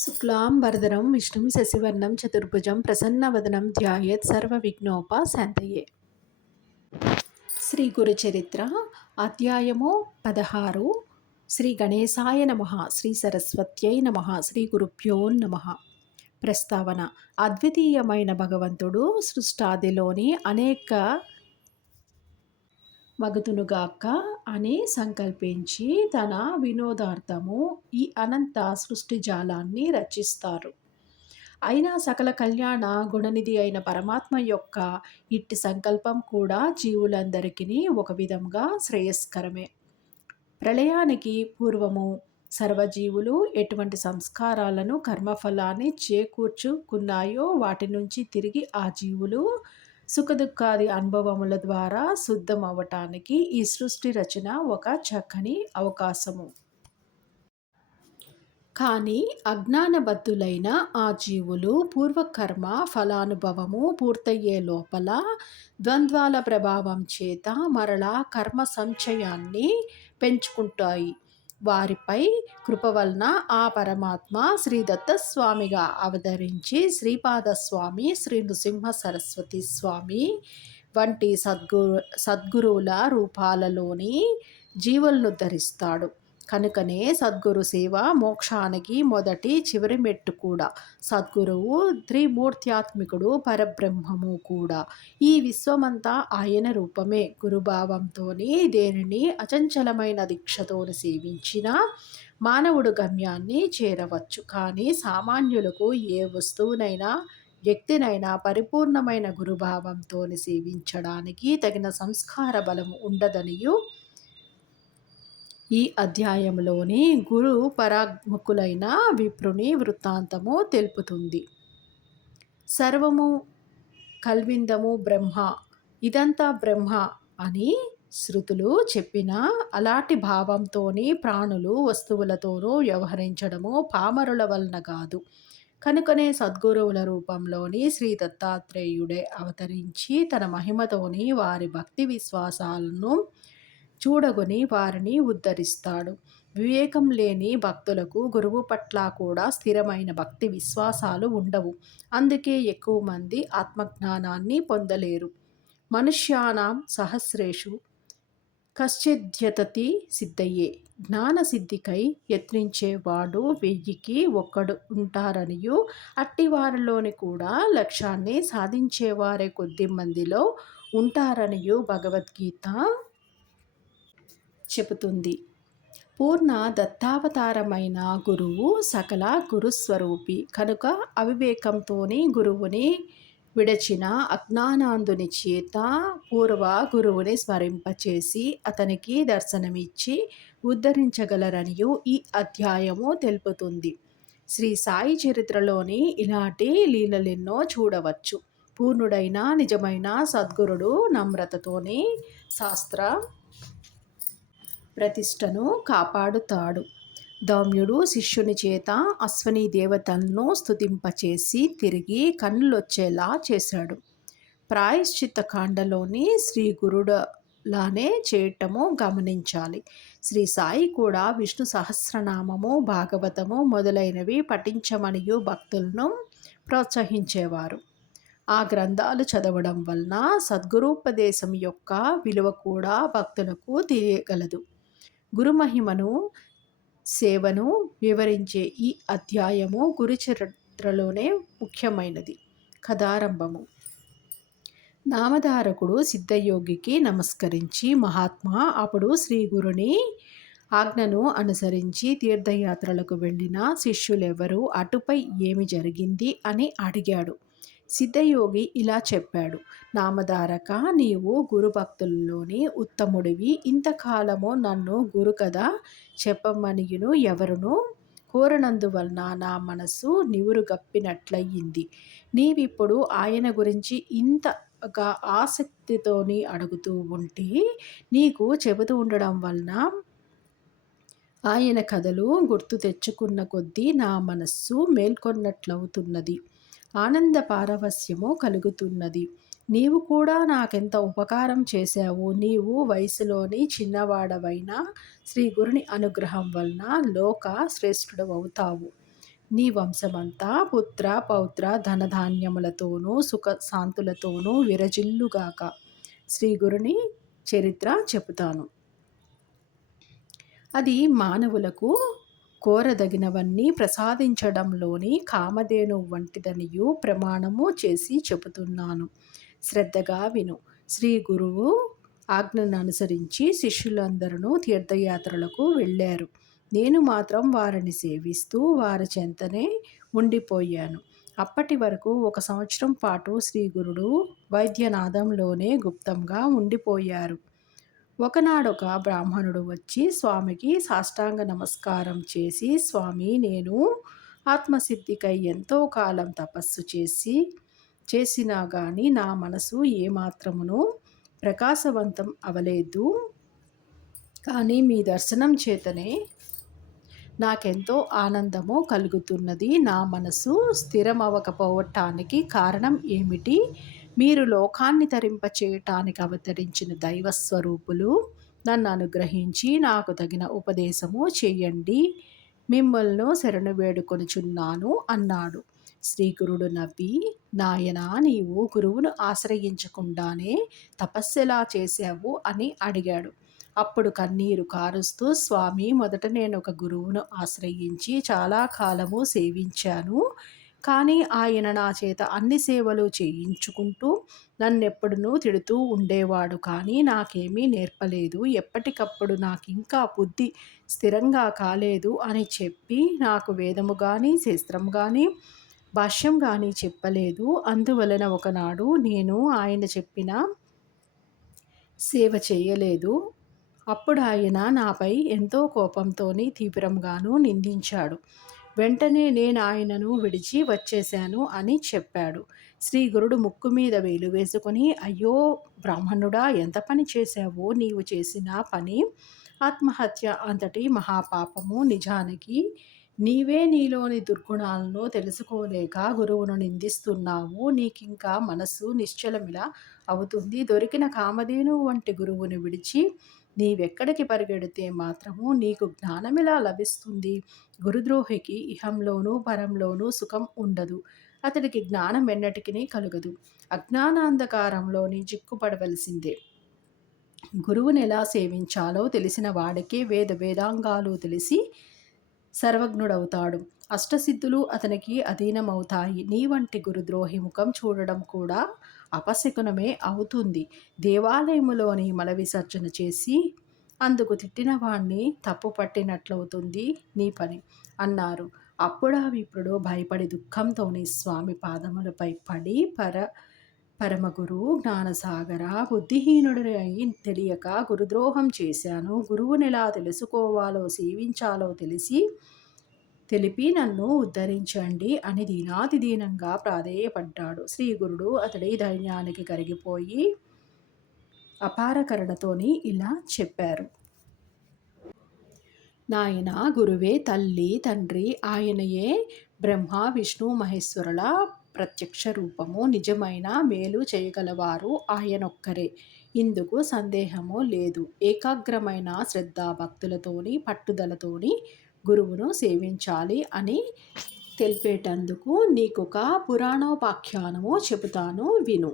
శుక్లాంబరధరం విష్ణుం శశివర్ణం చతుర్భుజం ప్రసన్నవదనం ధ్యాయేత్ సర్వవిఘ్నోపశాంతయే. శ్రీ గురు చరిత్ర అధ్యాయము 16. శ్రీ గణేశాయ నమః. శ్రీ సరస్వత్యై నమః. శ్రీ గురుభ్యో నమః. ప్రస్తావన: అద్వితీయమైన భగవంతుడు సృష్టాదిలోని అనేక మగతునుగాక అని సంకల్పించి తన వినోదార్థము ఈ అనంత సృష్టిజాలాన్ని రచిస్తారు. అయినా సకల కళ్యాణ గుణనిధి అయిన పరమాత్మ యొక్క ఇట్టి సంకల్పం కూడా జీవులందరికీ ఒక విధంగా శ్రేయస్కరమే. ప్రళయానికి పూర్వము సర్వజీవులు ఎటువంటి సంస్కారాలను కర్మఫలాన్ని చేకూర్చుకున్నాయో వాటి నుంచి తిరిగి ఆ జీవులు సుఖదుఖాది అనుభవముల ద్వారా శుద్ధమవ్వటానికి ఈ సృష్టి రచన ఒక చక్కని అవకాశము. కానీ అజ్ఞానబద్ధులైన ఆ జీవులు పూర్వకర్మ ఫలానుభవము పూర్తయ్యే లోపల ద్వంద్వాల ప్రభావం చేత మరలా కర్మ సంచయాన్ని పెంచుకుంటాయి. వారిపై కృప వలన ఆ పరమాత్మ శ్రీ దత్తస్వామిగా అవతరించి శ్రీపాదస్వామి, శ్రీ నృసింహ సరస్వతి స్వామి వంటి సద్గురువుల రూపాలలోని జీవులను ధరిస్తాడు. కనుకనే సద్గురు సేవ మోక్షానికి మొదటి చివరి మెట్టు కూడా. సద్గురువు త్రిమూర్త్యాత్మికుడు, పరబ్రహ్మము కూడా. ఈ విశ్వమంతా ఆయన రూపమే. గురుభావంతోని దేనిని అచంచలమైన దీక్షతోని సేవించిన మానవుడు గమ్యాన్ని చేరవచ్చు. కానీ సామాన్యులకు ఏ వస్తువునైనా వ్యక్తినైనా పరిపూర్ణమైన గురుభావంతో సేవించడానికి తగిన సంస్కార బలము ఉండదనియు ఈ అధ్యాయంలోని గురు పరాముఖులైన విప్రుని వృత్తాంతము తెలుపుతుంది. సర్వము కల్విందము బ్రహ్మ, ఇదంతా బ్రహ్మ అని శృతులు చెప్పిన అలాంటి భావంతోని ప్రాణులు వస్తువులతోనూ వ్యవహరించడము పామరుల వలన కాదు. కనుకనే సద్గురువుల రూపంలోని శ్రీ దత్తాత్రేయుడే అవతరించి తన మహిమతోని వారి భక్తి విశ్వాసాలను చూడగొని వారిని ఉద్ధరిస్తాడు. వివేకం లేని భక్తులకు గురువు పట్ల కూడా స్థిరమైన భక్తి విశ్వాసాలు ఉండవు. అందుకే ఎక్కువ మంది ఆత్మజ్ఞానాన్ని పొందలేరు. మనుష్యానాం సహస్రేషు కశ్చిద్యతతి సిద్ధయే. జ్ఞాన సిద్ధికై యత్నించేవాడు 1000కి 1 ఉంటారనియు అట్టి వారిలోని కూడా లక్ష్యాన్ని సాధించేవారే కొద్ది మందిలో ఉంటారనియు భగవద్గీత చెబుతుంది. పూర్ణ దత్తావతారమైన గురువు సకల గురుస్వరూపి కనుక అవివేకంతోని గురువుని విడచిన అజ్ఞానాంధుని చేత పూర్వ గురువుని స్మరింపచేసి అతనికి దర్శనమిచ్చి ఉద్ధరించగలరనియు ఈ అధ్యాయము తెలుపుతుంది. శ్రీ సాయి చరిత్రలోని ఇలాంటి లీలలెన్నో చూడవచ్చు. పూర్ణుడైన నిజమైన సద్గురుడు నమ్రతతోని శాస్త్ర ప్రతిష్టను కాపాడుతాడు. దౌమ్యుడు శిష్యుని చేత అశ్వనీ దేవతలను స్తుతింపచేసి తిరిగి కన్నులొచ్చేలా చేశాడు. ప్రాయశ్చిత్త కాండలోని శ్రీ గురుడులానే చేయటము గమనించాలి. శ్రీ సాయి కూడా విష్ణు సహస్రనామము, భాగవతము మొదలైనవి పఠించమనియు భక్తులను ప్రోత్సహించేవారు. ఆ గ్రంథాలు చదవడం వలన సద్గురూపదేశం యొక్క విలువ కూడా భక్తులకు తెలియగలదు. గురుమహిమను సేవను వివరించే ఈ అధ్యాయము గురు చరిత్రలోనే ముఖ్యమైనది. కథారంభము: నామధారకుడు సిద్ధయోగికి నమస్కరించి, మహాత్మా, అప్పుడు శ్రీ గురుని ఆజ్ఞను అనుసరించి తీర్థయాత్రలకు వెళ్ళిన శిష్యులెవరు, అటుపై ఏమి జరిగింది అని అడిగాడు. సిద్ధయోగి ఇలా చెప్పాడు: నామధారక, నీవు గురుభక్తుల్లోని ఉత్తముడివి. ఇంతకాలము నన్ను గురుకథ చెప్పమనియును ఎవరును కోరనందువలన నా మనస్సు నివురుగప్పినట్లయింది. నీవిప్పుడు ఆయన గురించి ఇంతగా ఆసక్తితోని అడుగుతూ ఉంటే నీకు చెబుతూ ఉండడం వలన ఆయన కథలు గుర్తు తెచ్చుకున్న కొద్దీ నా మనస్సు మేల్కొన్నట్లవుతున్నది. ఆనంద పారవస్యము కలుగుతున్నది. నీవు కూడా నాకెంత ఉపకారం చేశావు. నీవు వయసులోని చిన్నవాడవైనా శ్రీ గురుని అనుగ్రహం వలన లోక శ్రేష్ఠుడవవుతావు. నీ వంశమంతా పుత్ర పౌత్ర ధనధాన్యములతోనూ సుఖ శాంతులతోనూ విరజిల్లుగాక. శ్రీ గురుని చరిత్ర చెబుతాను. అది మానవులకు కోరదగినవన్నీ ప్రసాదించడంలోని కామధేను వంటిదనియు ప్రమాణము చేసి చెబుతున్నాను. శ్రద్ధగా విను. శ్రీ గురువు ఆజ్ఞను అనుసరించి శిష్యులందరూ తీర్థయాత్రలకు వెళ్ళారు. నేను మాత్రం వారిని సేవిస్తూ వారి చెంతనే ఉండిపోయాను. అప్పటి వరకు 1 సంవత్సరం పాటు శ్రీ గురుడు వైద్యనాథంలోనే గుప్తంగా ఉండిపోయారు. ఒకనాడొక బ్రాహ్మణుడు వచ్చి స్వామికి సాష్టాంగ నమస్కారం చేసి, స్వామి, నేను ఆత్మసిద్ధికై ఎంతో కాలం తపస్సు చేసినా గాని నా మనసు ఏమాత్రమును ప్రకాశవంతం అవలేదు. కానీ మీ దర్శనం చేతనే నాకెంతో ఆనందము కలుగుతున్నది. నా మనసు స్థిరమవకపోవటానికి కారణం ఏమిటి? మీరు లోకాన్ని తరింపచేయటానికి అవతరించిన దైవస్వరూపులు. నన్ను అనుగ్రహించి నాకు తగిన ఉపదేశము చెయ్యండి. మిమ్మల్ని శరణు వేడుకొనుచున్నాను అన్నాడు. శ్రీగురుడు నవ్వి, నాయనా, నీవు గురువును ఆశ్రయించకుండానే తపస్సెలా చేశావు అని అడిగాడు. అప్పుడు కన్నీరు కారుస్తూ, స్వామి, మొదట నేను ఒక గురువును ఆశ్రయించి చాలా కాలము సేవించాను. కానీ ఆయన నా చేత అన్ని సేవలు చేయించుకుంటూ నన్నెప్పుడునూ తిడుతూ ఉండేవాడు. కానీ నాకేమీ నేర్పలేదు. ఎప్పటికప్పుడు నాకింకా బుద్ధి స్థిరంగా కాలేదు అని చెప్పి నాకు వేదము కానీ శాస్త్రం కానీ భాష్యం కానీ చెప్పలేదు. అందువలన ఒకనాడు నేను ఆయన చెప్పిన సేవ చేయలేదు. అప్పుడు ఆయన నాపై ఎంతో కోపంతోని తీవ్రంగాను నిందించాడు. వెంటనే నేను ఆయనను విడిచి వచ్చేశాను అని చెప్పాడు. శ్రీ గురుడు ముక్కు మీద వేలు వేసుకొని, అయ్యో బ్రాహ్మణుడా, ఎంత పని చేశావో! నీవు చేసిన పని ఆత్మహత్య అంతటి మహాపాపము. నిజానికి నీవే నీలోని దుర్గుణాలను తెలుసుకోలేక గురువును నిందిస్తున్నావు. నీకింకా మనసు నిశ్చలమిలా అవుతుంది. దొరికిన కామధేను వంటి గురువుని విడిచి నీవెక్కడికి పరిగెడితే మాత్రము నీకు జ్ఞానమిలా లభిస్తుంది? గురుద్రోహికి ఇహంలోనూ పరంలోనూ సుఖం ఉండదు. అతడికి జ్ఞానం ఎన్నటికీ కలుగదు. అజ్ఞానాంధకారంలోని చిక్కుపడవలసిందే. గురువుని ఎలా సేవించాలో తెలిసిన వాడికే వేదాంగాలు తెలిసి సర్వజ్ఞుడవుతాడు. అష్టసిద్ధులు అతనికి అధీనమవుతాయి. నీ వంటి గురుద్రోహి ముఖం చూడడం కూడా అపశకునమే అవుతుంది. దేవాలయములోని మల విసర్జన చేసి అందుకు తిట్టిన వాణ్ణి తప్పు పట్టినట్లవుతుంది నీ పని అన్నారు. అప్పుడా విప్రుడు భయపడి దుఃఖంతోని స్వామి పాదములపై పడి, పరమగురు జ్ఞానసాగర, బుద్ధిహీనుడై తెలియక గురుద్రోహం చేశాను. గురువునెలా తెలుసుకోవాలో సేవించాలో తెలిపి నన్ను ఉద్ధరించండి అని దీనంగా ప్రాధేయపడ్డాడు. శ్రీగురుడు అతడి ధైర్యానికి కరిగిపోయి అపార కరుణతోని ఇలా చెప్పారు. నాయన, గురువే తల్లి తండ్రి. ఆయనయే బ్రహ్మ విష్ణు మహేశ్వరుల ప్రత్యక్ష రూపము. నిజమైన మేలు చేయగలవారు ఆయనొక్కరే. ఇందుకు సందేహము లేదు. ఏకాగ్రమైన శ్రద్ధాభక్తులతోని పట్టుదలతోని గురువును సేవించాలి అని తెలిపేటందుకు నీకొక పురాణోపాఖ్యానము చెబుతాను, విను.